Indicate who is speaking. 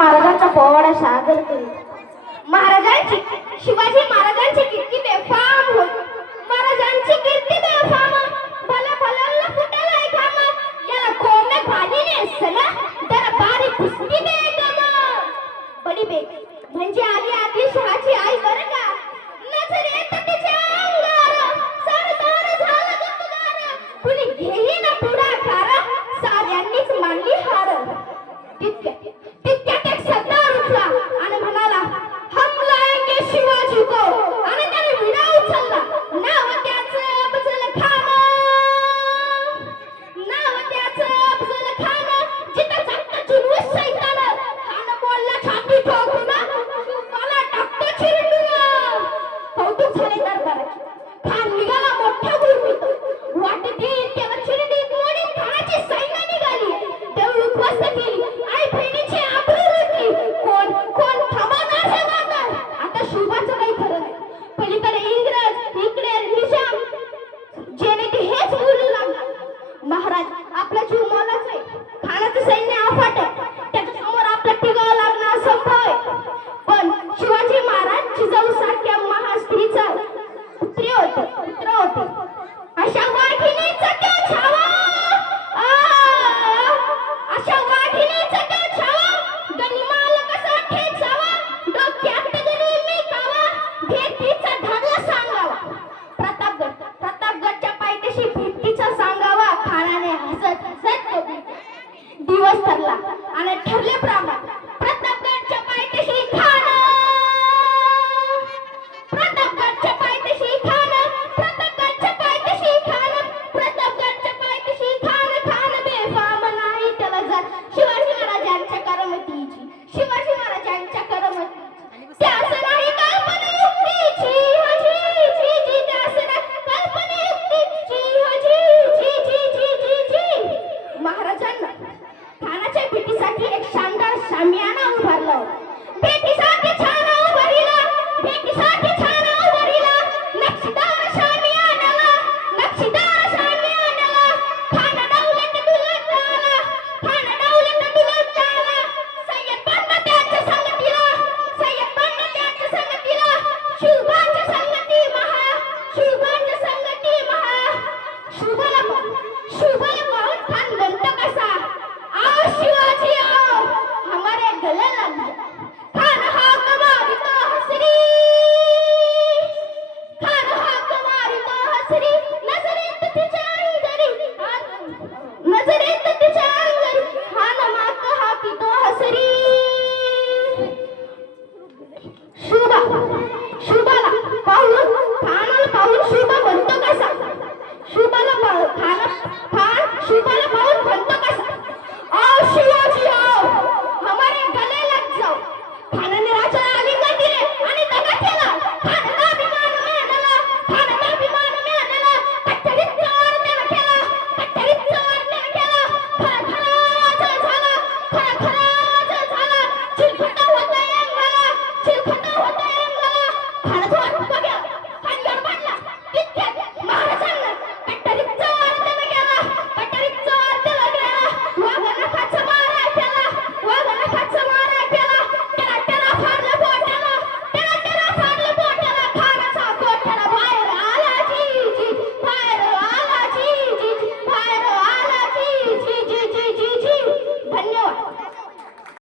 Speaker 1: महाराजांचा पोवाडा सादर करीत महाराजांची शिवाजी महाराजांची किती बेफाम होती. महाराजांची आपलं टिकाव लागणार संभव